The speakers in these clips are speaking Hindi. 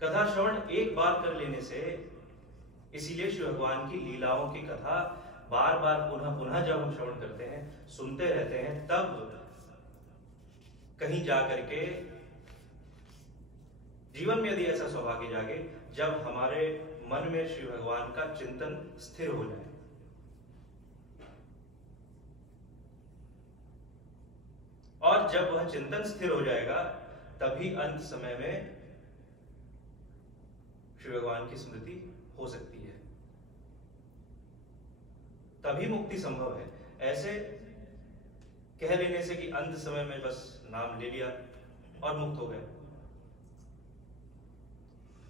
कथा श्रवण एक बार कर लेने से, इसीलिए श्री भगवान की लीलाओं की कथा बार बार पुनः पुनः जब हम श्रवण करते हैं, सुनते रहते हैं, तब कहीं जा करके जीवन में यदि ऐसा सौभाग्य जागे जब हमारे मन में श्री भगवान का चिंतन स्थिर हो जाए, और जब वह चिंतन स्थिर हो जाएगा तभी अंत समय में श्री भगवान की स्मृति हो सकती है, तभी मुक्ति संभव है। ऐसे कह लेने से कि अंत समय में बस नाम ले लिया और मुक्त हो गए,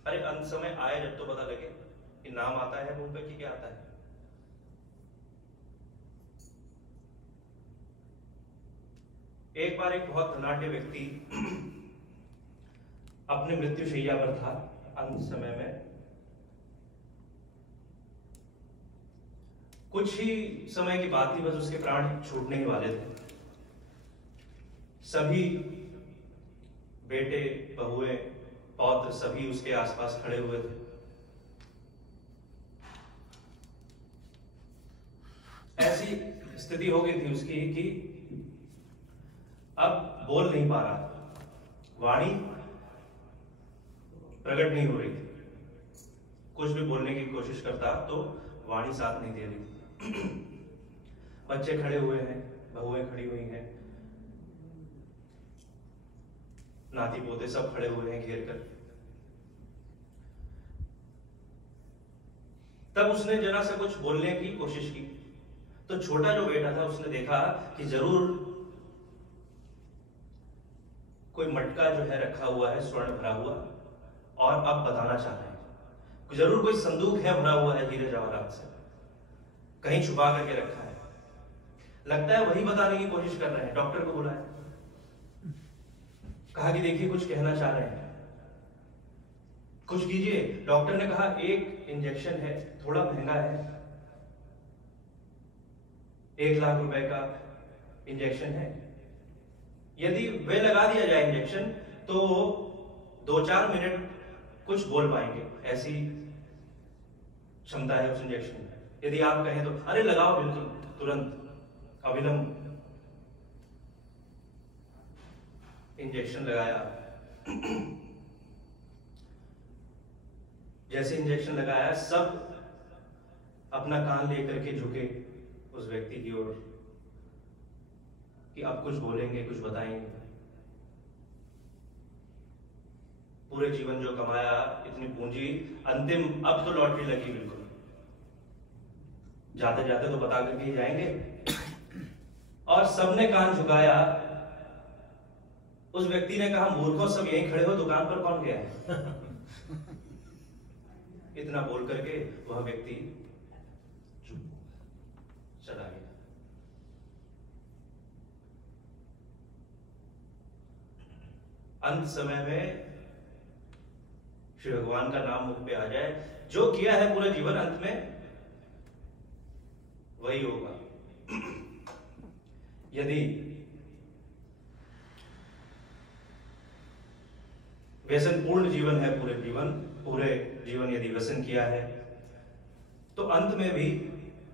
अरे अंत समय आए जब तो पता लगे कि नाम आता है मुंह पे कि क्या आता है। एक बार एक बहुत धनाढ्य व्यक्ति अपने मृत्युशैया पर था अंत समय में। कुछ ही समय की बात थी, बस उसके प्राण छूटने ही वाले थे। सभी बेटे, बहुएं, पौत्र सभी उसके आसपास खड़े हुए थे। ऐसी स्थिति हो गई थी उसकी कि अब बोल नहीं पा रहा, वाणी प्रकट नहीं हो रही थी। कुछ भी बोलने की कोशिश करता तो वाणी साथ नहीं दे रही थी। बच्चे खड़े हुए हैं, बहुएं खड़ी हुई हैं, नाती पोते सब खड़े हुए हैं घेर कर। तब उसने जरा सा कुछ बोलने की कोशिश की तो छोटा जो बेटा था उसने देखा कि जरूर कोई मटका जो है रखा हुआ है स्वर्ण भरा हुआ, और अब बताना चाह रहे हैं। जरूर कोई संदूक है भरा हुआ है हीरे जवाहरात से, कहीं छुपा करके रखा है। लगता है वही बताने की कोशिश कर रहे हैं। डॉक्टर को बुलाया, कहा कि देखिए कुछ कहना चाह रहे हैं, कुछ कीजिए। डॉक्टर ने कहा एक इंजेक्शन है, थोड़ा महंगा है, 1 लाख रुपए का इंजेक्शन है। यदि वे लगा दिया जाए इंजेक्शन तो 2-4 मिनट कुछ बोल पाएंगे, ऐसी क्षमता है उस इंजेक्शन में। यदि आप कहें तो अरे लगाओ बिल्कुल, तुरंत अविलंब इंजेक्शन लगाया। जैसे इंजेक्शन लगाया, सब अपना कान लेकर के झुके उस व्यक्ति की ओर कि अब कुछ बोलेंगे, कुछ बताएंगे। पूरे जीवन जो कमाया, इतनी पूंजी, अंतिम अब तो लॉटरी लगी बिल्कुल, जाते जाते तो बता करके ही जाएंगे। और सबने कान झुकाया। उस व्यक्ति ने कहा मूर्खों, सब यहीं खड़े हो, दुकान पर कौन गया है? इतना बोल करके वह व्यक्ति चला गया। अंत समय में श्री भगवान का नाम मुख पे आ जाए, जो किया है पूरा जीवन अंत में वही होगा। यदि व्यसन पूर्ण जीवन है, पूरे जीवन यदि व्यसन किया है तो अंत में भी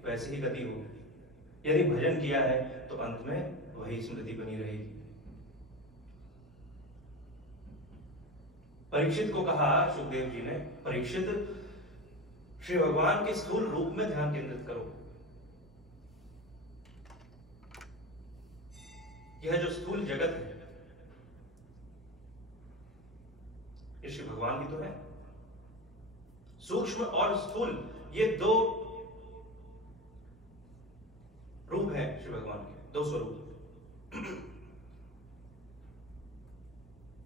वैसी ही गति होगी। यदि भजन किया है तो अंत में वही स्मृति बनी रहेगी। परीक्षित को कहा सुखदेव जी ने, परीक्षित श्री भगवान के स्थूल रूप में ध्यान केंद्रित करो। यह जो स्थूल जगत है ये श्री भगवान की तो है। सूक्ष्म और स्थूल ये 2 रूप हैं श्री भगवान के, 2 स्वरूप।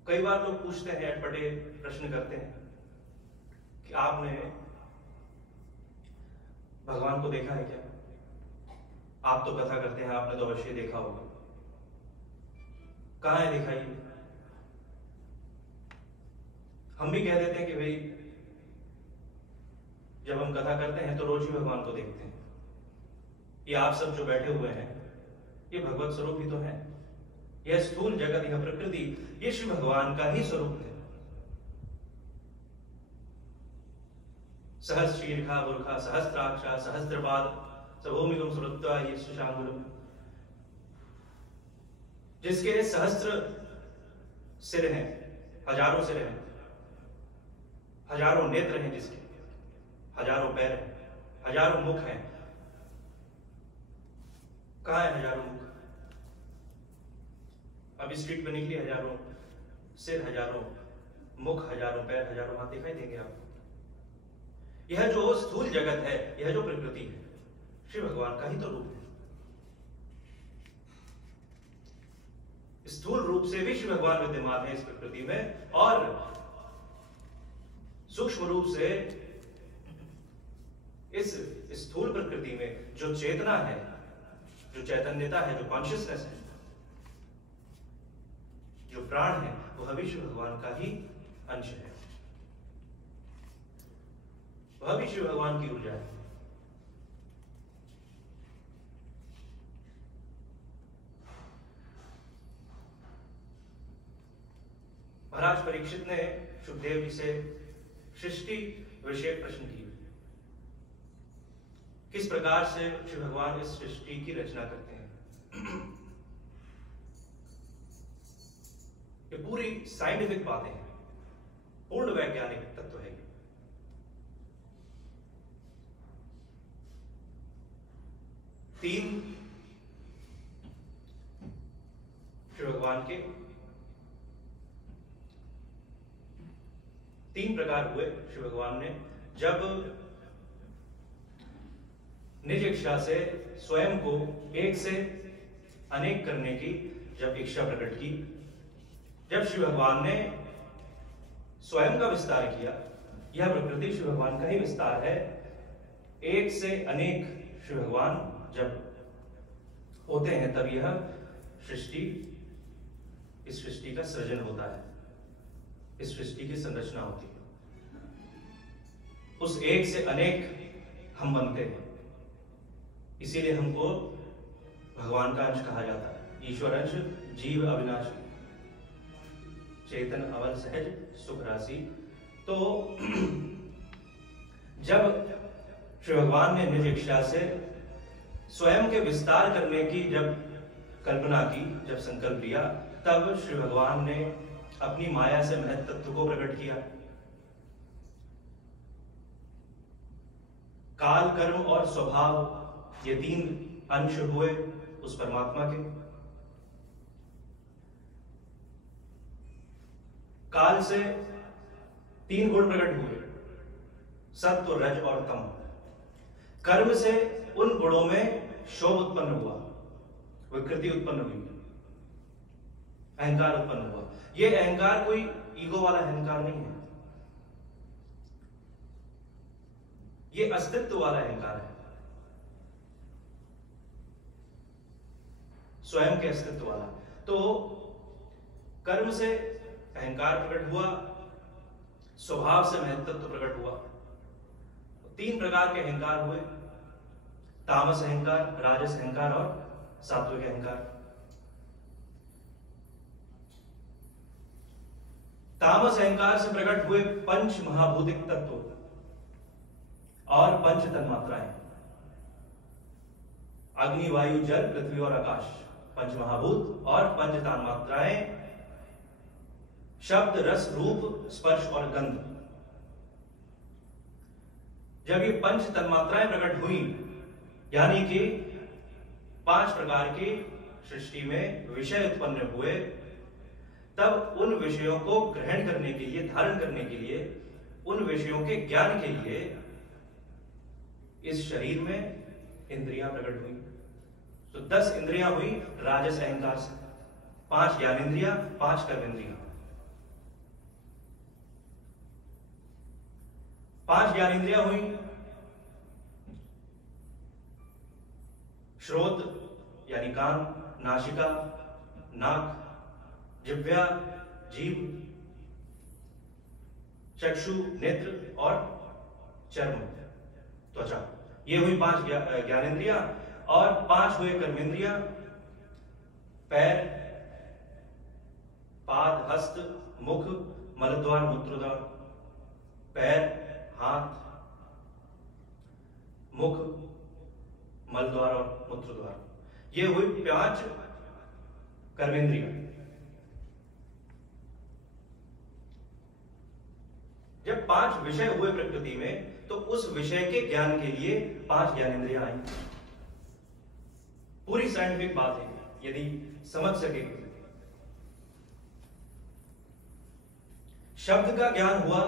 कई बार लोग पूछते हैं, अटपटे प्रश्न करते हैं कि आपने भगवान को देखा है क्या? आप तो कथा करते हैं, आपने तो अवश्य देखा होगा। कहां है दिखाइए। हम भी कह देते हैं कि भाई जब हम कथा करते हैं तो रोज ही भगवान को देखते हैं। ये आप सब जो बैठे हुए हैं ये भगवत स्वरूप ही तो है। यह स्थूल जगत, यह प्रकृति, ये श्री भगवान का ही स्वरूप है। सहस्रशीर्षा बुर्खा सहस्त्राक्षा सहस्त्रपाद सभूमिगम सुरत्वा ये सुशांगुलम, जिसके सहस्त्र सिर हैं, हजारों सिर हैं, हजारों नेत्र हैं, जिसके हजारों पैर हैं, हजारों मुख हैं। कहाँ है हजारों मुख? अब स्ट्रीट पे निकली, हजारों सिर, हजारों मुख, हजारों पैर, हजारों हाथ दिखाई देंगे आपको। यह जो स्थूल जगत है, यह जो प्रकृति है, श्री भगवान का ही तो रूप है। स्थूल रूप से भी श्री भगवान विद्यमान है इस प्रकृति में, और सूक्ष्म रूप से इस स्थूल प्रकृति में जो चेतना है, जो चैतन्यता है, जो कॉन्शियसनेस है, जो प्राण है, वह भी श्री भगवान का ही अंश है, वह भी श्री भगवान की ऊर्जा है। महाराज परीक्षित ने सुखदेव जी से सृष्टि विषयक प्रश्न किए, किस प्रकार से श्री भगवान इस सृष्टि की रचना करते हैं। ये पूरी साइंटिफिक बातें हैं, पूर्ण वैज्ञानिक तत्व है। तीन श्री भगवान के तीन प्रकार हुए। श्री भगवान ने जब निज इच्छा से स्वयं को एक से अनेक करने की जब इच्छा प्रकट की, जब श्री भगवान ने स्वयं का विस्तार किया, यह प्रकृति श्री भगवान का ही विस्तार है। एक से अनेक श्री भगवान जब होते हैं तब यह सृष्टि, इस सृष्टि का सृजन होता है, इस सृष्टि की संरचना होती है। उस एक से अनेक हम बनते हैं, इसीलिए हमको भगवान का अंश कहा जाता है। ईश्वर अंश जीव अविनाशी, चेतन अवल सहज सुख राशि। तो जब श्री भगवान ने निज इच्छा से स्वयं के विस्तार करने की जब कल्पना की, जब संकल्प लिया, तब श्री भगवान ने अपनी माया से महत तत्व को प्रकट किया। काल, कर्म और स्वभाव, ये तीन अंश हुए उस परमात्मा के। काल से तीन गुण प्रकट हुए, सत्व, रज और तम। कर्म से उन गुणों में शोभ उत्पन्न हुआ, विकृति उत्पन्न हुई, अहंकार उत्पन्न हुआ। ये अहंकार कोई ईगो वाला अहंकार नहीं है, ये अस्तित्व वाला अहंकार है, स्वयं के अस्तित्व वाला। तो कर्म से अहंकार प्रकट हुआ, स्वभाव से महत्त्व प्रकट हुआ। तीन प्रकार के अहंकार हुए, तामस अहंकार, राजस अहंकार और सात्विक अहंकार। तामस अहंकार से प्रकट हुए पंच महाभूतिक तत्व और पंच तन्मात्राएं, अग्नि, वायु, जल, पृथ्वी और आकाश, पंच महाभूत। और पंच तन्मात्राएं शब्द, रस, रूप, स्पर्श और गंध। जब ये पंच तन्मात्राएं प्रकट हुई, यानी कि पांच प्रकार की सृष्टि में विषय उत्पन्न हुए, तब उन विषयों को ग्रहण करने के लिए, धारण करने के लिए, उन विषयों के ज्ञान के लिए इस शरीर में इंद्रियां प्रकट हुई। तो 10 इंद्रियां हुई राजस अहंकार से, 5 ज्ञानेंद्रियां, 5 कर्मेंद्रियां। 5 ज्ञानेंद्रियां हुई, श्रोत यानी कान, नासिका, नाक, जिह्वा, जीभ, चक्षु, नेत्र और चर्म, त्वचा। ये हुई 5 ज्ञानेंद्रियां। और 5 हुए कर्मेंद्रियां, पैर, पाद, हस्त, मुख, मलद्वार, मूत्रद्वार। पैर, हाथ, मुख, मल द्वार और मूत्र द्वार। ये हुई 5 कर्मेंद्रियां। जब 5 विषय हुए प्रकृति में, तो उस विषय के ज्ञान के लिए 5 ज्ञानेंद्रियां आई। पूरी साइंटिफिक बात है, यदि समझ सके। शब्द का ज्ञान हुआ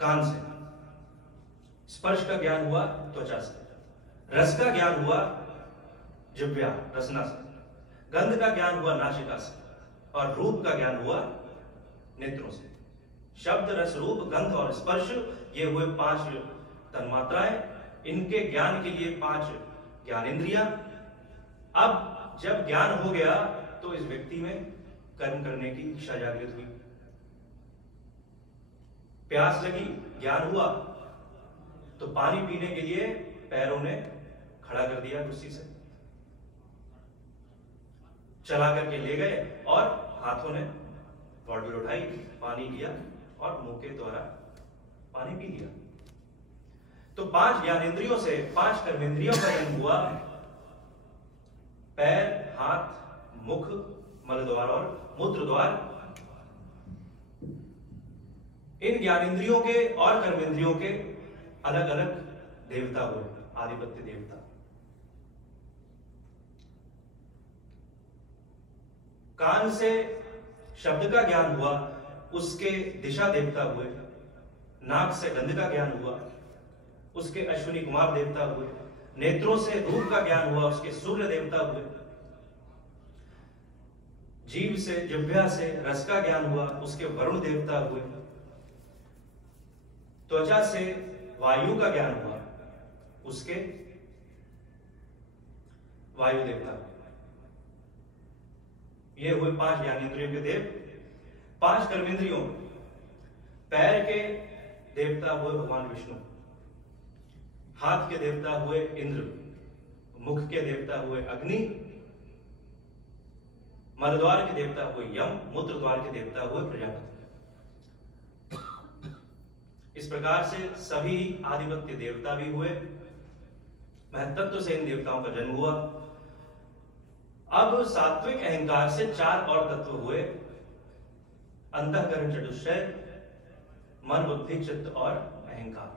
कान से, स्पर्श का ज्ञान हुआ त्वचा से, रस का ज्ञान हुआ जिह्वा रसना से, गंध का ज्ञान हुआ नासिका से, और रूप का ज्ञान हुआ नेत्रों से। शब्द, रस, रूप, गंध और स्पर्श, ये हुए 5 तन्मात्राएं। इनके ज्ञान के लिए 5 ज्ञानेंद्रियां। अब जब ज्ञान हो गया तो इस व्यक्ति में कर्म करने की इच्छा जागृत हुई। प्यास लगी, ज्ञान हुआ, तो पानी पीने के लिए पैरों ने खड़ा कर दिया कुर्सी से, चला करके ले गए और हाथों ने बॉटल उठाई, पानी लिया और मुंह के द्वारा पानी पी लिया। तो 5 ज्ञानेंद्रियों से 5 कर्मेंद्रियों का जन्म हुआ। पैर, हाथ, मुख, मल द्वार और मूत्र द्वार। इन ज्ञानेंद्रियों के और कर्मेंद्रियों के अलग अलग देवता हुए, आधिपत्य देवता। कान से शब्द का ज्ञान हुआ, उसके दिशा देवता हुए। नाक से गंध का ज्ञान हुआ, उसके अश्विनी कुमार देवता हुए। नेत्रों से रूप का ज्ञान हुआ, उसके सूर्य देवता हुए। जीभ से, जिह्वा से रस का ज्ञान हुआ, उसके वरुण देवता हुए। त्वचा से वायु का ज्ञान हुआ, उसके वायु देवता हुए। ये हुए 5 ज्ञानेंद्रियों के देव। 5 कर्मेंद्रियों, पैर के देवता हुए भगवान विष्णु, हाथ के देवता हुए इंद्र, मुख के देवता हुए अग्नि, मल द्वार के देवता हुए यम, मूत्र द्वार के देवता हुए प्रजापति। इस प्रकार से सभी आधिपत्य देवता भी हुए। महत्त्व से इन देवताओं का जन्म हुआ। अब सात्विक अहंकार से 4 और तत्व हुए। अंतःकरण चतुष्टय, मन, बुद्धि, चित्त और अहंकार।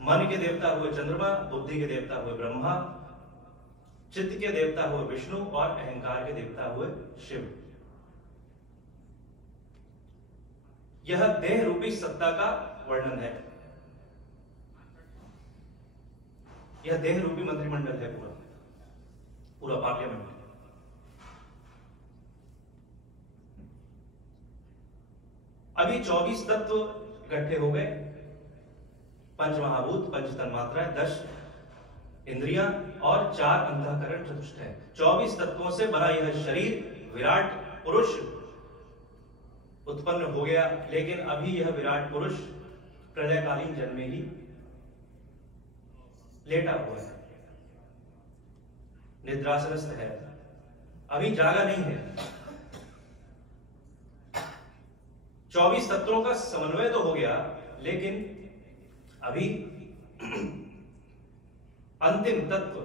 मन के देवता हुए चंद्रमा, बुद्धि के देवता हुए ब्रह्मा, चित्त के देवता हुए विष्णु और अहंकार के देवता हुए शिव। यह देह रूपी सत्ता का वर्णन है। यह देह रूपी मंत्रिमंडल है, पूरा पार्लियामेंट। अभी 24 तत्व इकट्ठे हो गए। 5 महाभूत, 5 तन्मात्राएं, 10 इंद्रियां और 4 अंतःकरण चतुष्टय। 24 तत्वों से बना यह शरीर विराट पुरुष उत्पन्न हो गया। लेकिन अभी यह विराट पुरुष प्रलयकालीन जन्म में ही लेटा हुआ है, निद्रासनस्थ है, अभी जागा नहीं है। 24 तत्वों का समन्वय तो हो गया, लेकिन अभी अंतिम तत्व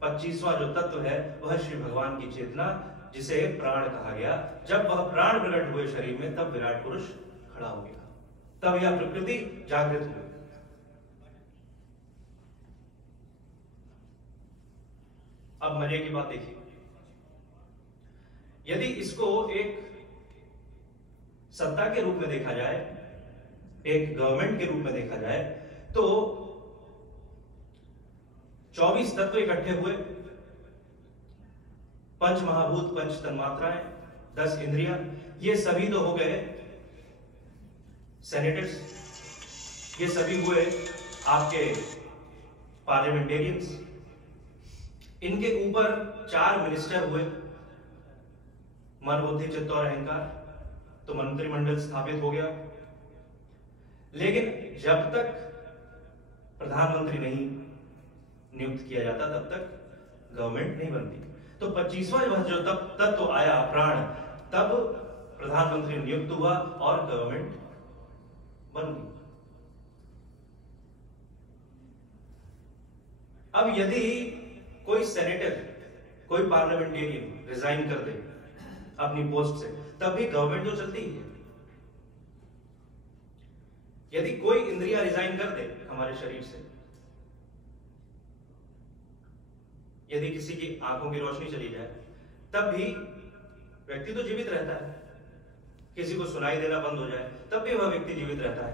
25वां जो तत्व है वह श्री भगवान की चेतना, जिसे प्राण कहा गया। जब वह प्राण प्रकट हुए शरीर में, तब विराट पुरुष खड़ा हो गया, तब यह प्रकृति जागृत हुई। अब मजे की बात देखिए, यदि इसको एक सत्ता के रूप में देखा जाए, एक गवर्नमेंट के रूप में देखा जाए, तो 24 तत्व इकट्ठे हुए, 5 महाभूत, 5 तन्मात्राएं, 10 इंद्रियां, ये सभी तो हो गए सेनेटर्स, ये सभी हुए आपके पार्लियामेंटेरियंस। इनके ऊपर 4 मिनिस्टर हुए, मन, बुद्धि, चित्त और अहंकार। तो मंत्रिमंडल स्थापित हो गया। लेकिन जब तक प्रधानमंत्री नहीं नियुक्त किया जाता, तब तक गवर्नमेंट नहीं बनती। तो 25वां जो तत्व आया प्राण, तब प्रधानमंत्री नियुक्त हुआ और गवर्नमेंट बन गई। अब यदि कोई सेनेटर, कोई पार्लियामेंटेरियन रिजाइन कर दे अपनी पोस्ट से, तब भी गवर्नमेंट तो चलती ही है। यदि कोई इंद्रिया रिजाइन कर दे हमारे शरीर से, यदि किसी की आंखों की रोशनी चली जाए, तब भी व्यक्ति तो जीवित रहता है। किसी को सुनाई देना बंद हो जाए, तब भी वह व्यक्ति जीवित रहता है।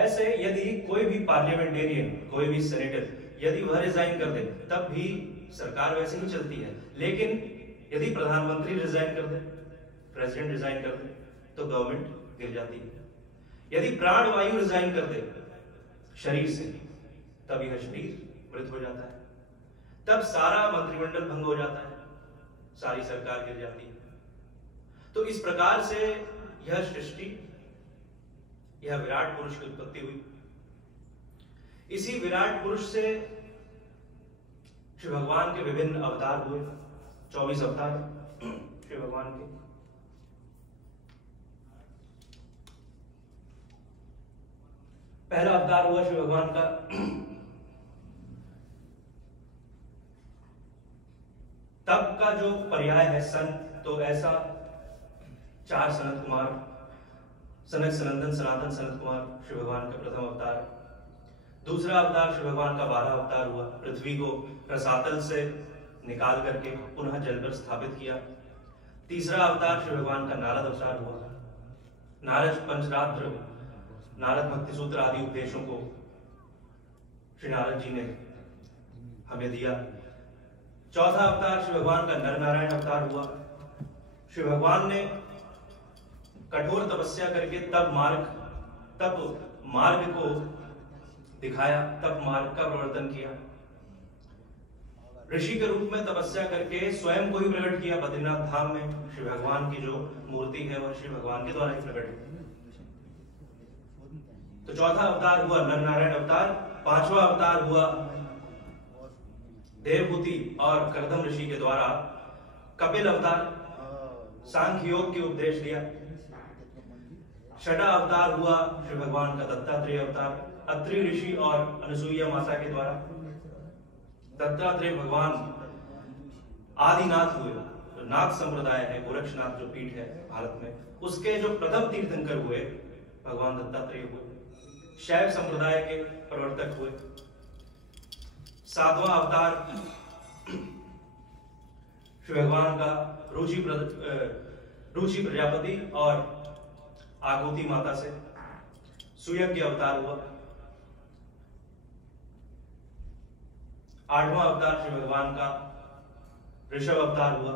ऐसे यदि कोई भी पार्लियामेंटेरियन, कोई भी सेनेटर, यदि वह रिजाइन कर दे, तब भी सरकार वैसे ही चलती है। लेकिन यदि प्रधानमंत्री रिजाइन कर दे, प्रेसिडेंट रिजाइन कर दे, तो गवर्नमेंट गिर जाती है। यदि प्राणवायु रिजाइन कर दे शरीर से, तब यह शरीर मृत हो जाता है। तब सारा मंत्रिमंडल भंग हो जाता है, सारी सरकार गिर जाती है। तो इस प्रकार से यह सृष्टि, यह विराट पुरुष की उत्पत्ति हुई। इसी विराट पुरुष से श्री भगवान के विभिन्न अवतार हुए, 24 अवतार श्री भगवान के। पहला अवतार हुआ श्री भगवान का तब का जो पर्याय है सन, तो ऐसा 4 सनत कुमार, सनक सनंदन सनातन सनत कुमार श्री भगवान का प्रथम अवतार। दूसरा अवतार श्री भगवान का 12 अवतार हुआ, पृथ्वी को रसातल से निकाल करके पुनः जल पर स्थापित किया। तीसरा अवतार श्री भगवान का नारद अवतार हुआ। नारद पंचरात्र, नारद भक्ति सूत्र आदि उपदेशों को श्री नारद जी ने हमें दिया। चौथा अवतार श्री भगवान का नर नारायण अवतार हुआ। श्री भगवान ने कठोर तपस्या करके तब मार्ग को दिखाया, तब मार्ग का प्रवर्तन किया। ऋषि के रूप में तपस्या करके स्वयं को ही प्रकट किया बद्रीनाथ धाम में। श्री भगवान की जो मूर्ति है वह श्री भगवान के द्वारा ही प्रकट हुई। तो चौथा अवतार हुआ नर नारायण अवतार। पांचवा अवतार हुआ देवभूति और करदम ऋषि के द्वारा कपिल अवतार, सांख्य योग के उपदेश दिया। छठा अवतार हुआ श्री भगवान का दत्तात्रेय अवतार, अत्रि ऋषि और अनुसुईया माता के द्वारा। दत्तात्रेय भगवान आदिनाथ हुए। जो नाथ संप्रदाय है, गोरक्षनाथ जो पीठ है भारत में, उसके जो प्रथम तीर्थंकर हुए भगवान दत्तात्रेय हुए। शैव संप्रदाय के प्रवर्तक हुए। सातवां अवतार श्री भगवान का रुचि प्रजापति और आगोती माता से सुयज्ञ अवतार हुआ। आठवां अवतार श्री भगवान का ऋषभ अवतार हुआ।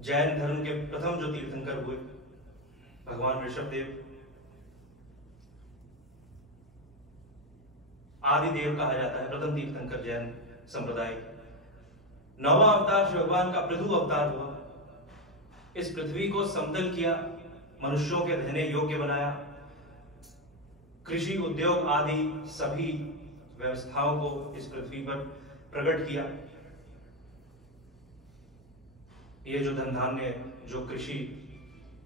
जैन धर्म के प्रथम जो तीर्थंकर हुए भगवान ऋषभ देव, आदि देव कहा जाता है, प्रथम तीर्थंकर जैन संप्रदाय। नौवां अवतार श्री भगवान का पृथु अवतार हुआ। इस पृथ्वी को समतल किया, मनुष्यों के रहने योग्य बनाया, कृषि उद्योग आदि सभी व्यवस्थाओं को इस पृथ्वी पर प्रकट किया। ये जो धन धान्य, जो कृषि,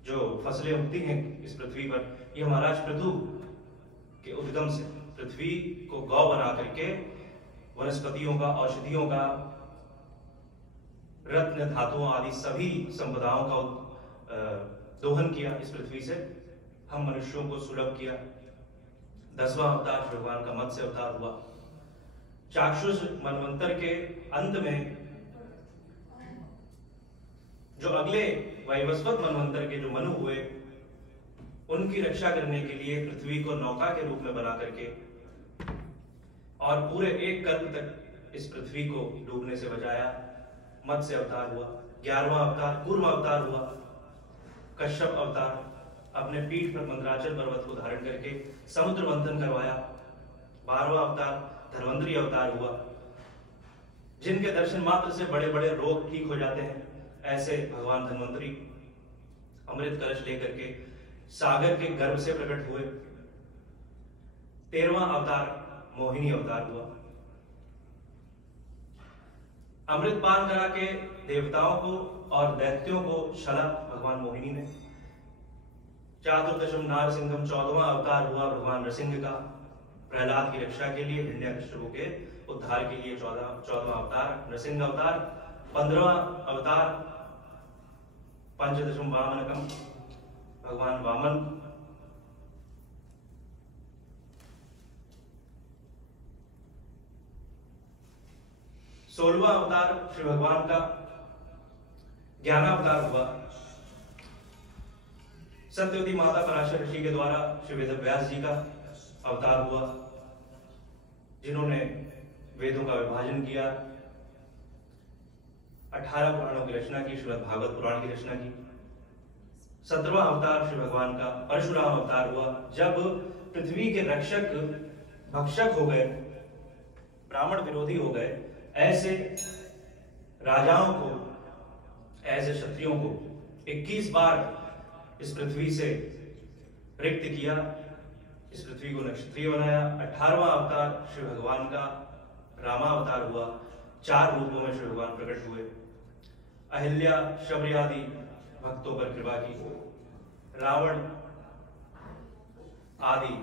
जो फसलें उगती हैं इस पृथ्वी पर, ये महाराज पृथु के उद्गम से पृथ्वी को गौ बना करके वनस्पतियों का, औषधियों का, रत्न धातुओं आदि सभी संपदाओं का दोहन किया इस पृथ्वी से, हम मनुष्यों को सुलभ किया। 10वां अवतार श्री भगवान का मत्स्य अवतार हुआ। चाक्षुष मनवंतर के अंत में जो अगले वैवस्वत मनवंतर के जो मनु हुए, उनकी रक्षा करने के लिए पृथ्वी को नौका के रूप में बना करके और पूरे एक कल्प तक इस पृथ्वी को डूबने से बचाया, मत्स्य अवतार हुआ। 11वां अवतार कूर्म अवतार हुआ। कश्यप अवतार, अपने पीठ पर मंदराचल पर्वत को धारण करके समुद्र मंथन करवाया। 12वां अवतार धन्वंतरी अवतार हुआ। जिनके दर्शन मात्र से बड़े बड़े रोग ठीक हो जाते हैं, ऐसे भगवान धन्वंतरी अमृत कलश लेकर के सागर के गर्भ से प्रकट हुए। 13वां अवतार मोहिनी अवतार हुआ। अमृत पान करा के देवताओं को और दैत्यों को शला भगवान मोहिनी ने। चातुर्दशम नारसिंहम 14वां अवतार हुआ भगवान नृसिंह का, प्रहलाद की रक्षा के लिए, हिरण्याकश्यप के उद्धार के लिए 14वां अवतार नृसिंह अवतार, 15वां अवतार पंचदशम वामनकम भगवान वामन, 16वां अवतार श्री भगवान का ज्ञानावतार हुआ। सत्यवती माता पराशर ऋषि के द्वारा श्री वेदव्यास जी का अवतार हुआ, जिन्होंने वेदों का विभाजन किया, 18 पुराणों की रचना की, श्रीमद् भागवत पुराण की रचना की। 17वां अवतार श्री भगवान का परशुराम अवतार हुआ, जब पृथ्वी के रक्षक भक्षक हो गए, ब्राह्मण विरोधी हो गए, ऐसे राजाओं को, ऐसे क्षत्रियों को 21 बार इस पृथ्वी से रिक्त किया, इस पृथ्वी को नक्षत्रीय बनाया। 18वां अवतार श्री भगवान का रामावतार हुआ, 4 रूपों में श्री भगवान प्रकट हुए। अहिल्या शबरी आदि भक्तों पर कृपा की, रावण आदि,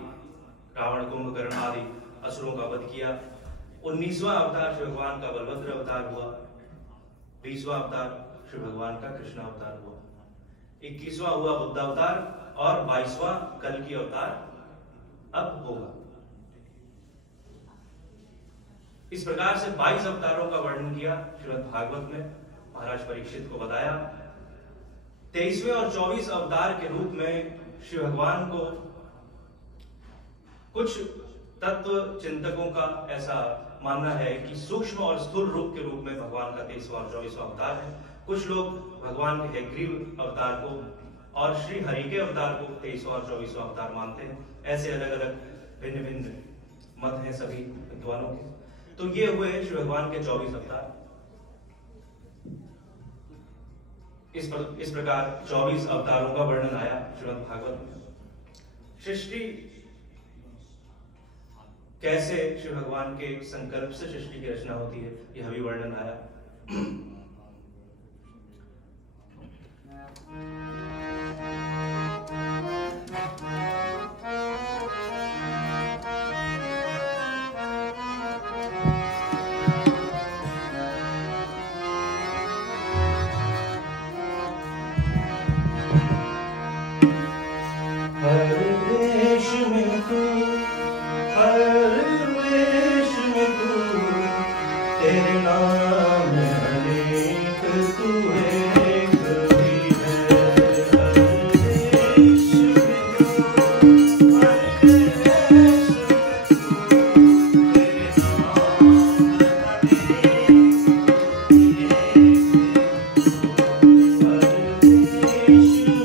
रावण कुंभकर्ण आदि असुरों का वध किया। 19वां अवतार श्री भगवान का बलभद्र अवतार हुआ, 20वां अवतार श्री भगवान का कृष्ण अवतार हुआ, 21वां हुआ बुद्ध अवतार और 22वां कल की अवतार अब होगा। इस प्रकार से 22 अवतारों का वर्णन किया श्रीमद् भागवत में, महाराज परीक्षित को बताया। 23वें और 24 अवतार के रूप में श्री भगवान को कुछ तत्व चिंतकों का ऐसा मानना है कि सूक्ष्म और स्थूल रूप के रूप में भगवान का 23वां और 24वां अवतार है। कुछ लोग भगवान के हयग्रीव अवतार को और श्री हरि के अवतार को 23वां और 24वां अवतार मानते हैं। ऐसे अलग अलग भिन्न भिन्न मत हैं सभी विद्वानों के। तो ये हुए श्री भगवान के 24 अवतार। इस प्रकार 24 अवतारों का वर्णन आया श्रीमद् भागवत में। सृष्टि कैसे श्री भगवान के संकल्प से सृष्टि की रचना होती है, यह भी वर्णन आया। Krishna